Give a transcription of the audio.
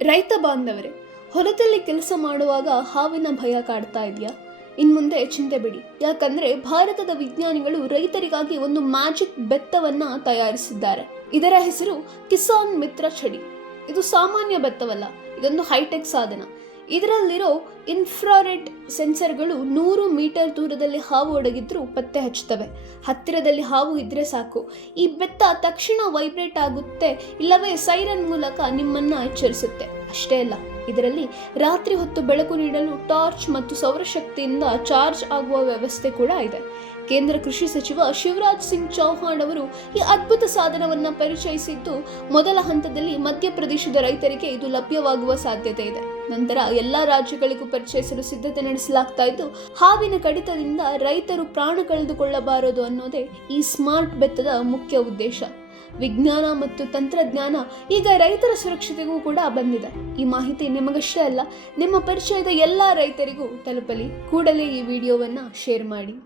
ರೈತ ಬಾಂಧವರೇ, ಹೊಲದಲ್ಲಿ ಕೆಲಸ ಮಾಡುವಾಗ ಹಾವಿನ ಭಯ ಕಾಡ್ತಾ ಇದೆಯಾ? ಇನ್ಮುಂದೆ ಚಿಂತೆ ಬಿಡಿ. ಯಾಕಂದ್ರೆ ಭಾರತದ ವಿಜ್ಞಾನಿಗಳು ರೈತರಿಗಾಗಿ ಒಂದು ಮ್ಯಾಜಿಕ್ ಬೆತ್ತವನ್ನ ತಯಾರಿಸಿದ್ದಾರೆ. ಇದರ ಹೆಸರು ಕಿಸಾನ್ ಮಿತ್ರ ಚಡಿ. ಇದು ಸಾಮಾನ್ಯ ಬೆತ್ತವಲ್ಲ, ಇದೊಂದು ಹೈಟೆಕ್ ಸಾಧನ. ಇದರಲ್ಲಿರೋ ಇನ್ಫ್ರಾರೆಡ್ ಸೆನ್ಸರ್ಗಳು 100 ಮೀಟರ್ ದೂರದಲ್ಲಿ ಹಾವು ಒಡಗಿದ್ರೂ ಪತ್ತೆ ಹಚ್ಚುತ್ತವೆ. ಹತ್ತಿರದಲ್ಲಿ ಹಾವು ಇದ್ರೆ ಸಾಕು, ಈ ಬೆತ್ತ ತಕ್ಷಣ ವೈಬ್ರೇಟ್ ಆಗುತ್ತೆ, ಇಲ್ಲವೇ ಸೈರನ್ ಮೂಲಕ ನಿಮ್ಮನ್ನ ಎಚ್ಚರಿಸುತ್ತೆ. ಅಷ್ಟೇ ಅಲ್ಲ, ಇದರಲ್ಲಿ ರಾತ್ರಿ ಹೊತ್ತು ಬೆಳಕು ನೀಡಲು ಟಾರ್ಚ್ ಮತ್ತು ಸೌರಶಕ್ತಿಯಿಂದ ಚಾರ್ಜ್ ಆಗುವ ವ್ಯವಸ್ಥೆ ಕೂಡ ಇದೆ. ಕೇಂದ್ರ ಕೃಷಿ ಸಚಿವ ಶಿವರಾಜ್ ಸಿಂಗ್ ಚೌಹಾಣ್ ಅವರು ಈ ಅದ್ಭುತ ಸಾಧನವನ್ನು ಪರಿಚಯಿಸಿದ್ದು, ಮೊದಲ ಹಂತದಲ್ಲಿ ಮಧ್ಯಪ್ರದೇಶದ ರೈತರಿಗೆ ಇದು ಲಭ್ಯವಾಗುವ ಸಾಧ್ಯತೆ ಇದೆ. ನಂತರ ಎಲ್ಲಾ ರಾಜ್ಯಗಳಿಗೂ ಪರಿಚಯಿಸಲು ಸಿದ್ಧತೆ ನಡೆಸಲಾಗ್ತಾ ಇದ್ದು, ಹಾವಿನ ಕಡಿತದಿಂದ ರೈತರು ಪ್ರಾಣ ಕಳೆದುಕೊಳ್ಳಬಾರದು ಅನ್ನೋದೇ ಈ ಸ್ಮಾರ್ಟ್ ಬೆತ್ತದ ಮುಖ್ಯ ಉದ್ದೇಶ. ವಿಜ್ಞಾನ ಮತ್ತು ತಂತ್ರಜ್ಞಾನ ಈಗ ರೈತರ ಸುರಕ್ಷತೆಗೂ ಕೂಡ ಬಂದಿದೆ. ಈ ಮಾಹಿತಿ ನಿಮಗಷ್ಟೇ ಅಲ್ಲ, ನಿಮ್ಮ ಪರಿಚಯದ ಎಲ್ಲಾ ರೈತರಿಗೂ ತಲುಪಲಿ. ಕೂಡಲೇ ಈ ವಿಡಿಯೋವನ್ನ ಶೇರ್ ಮಾಡಿ.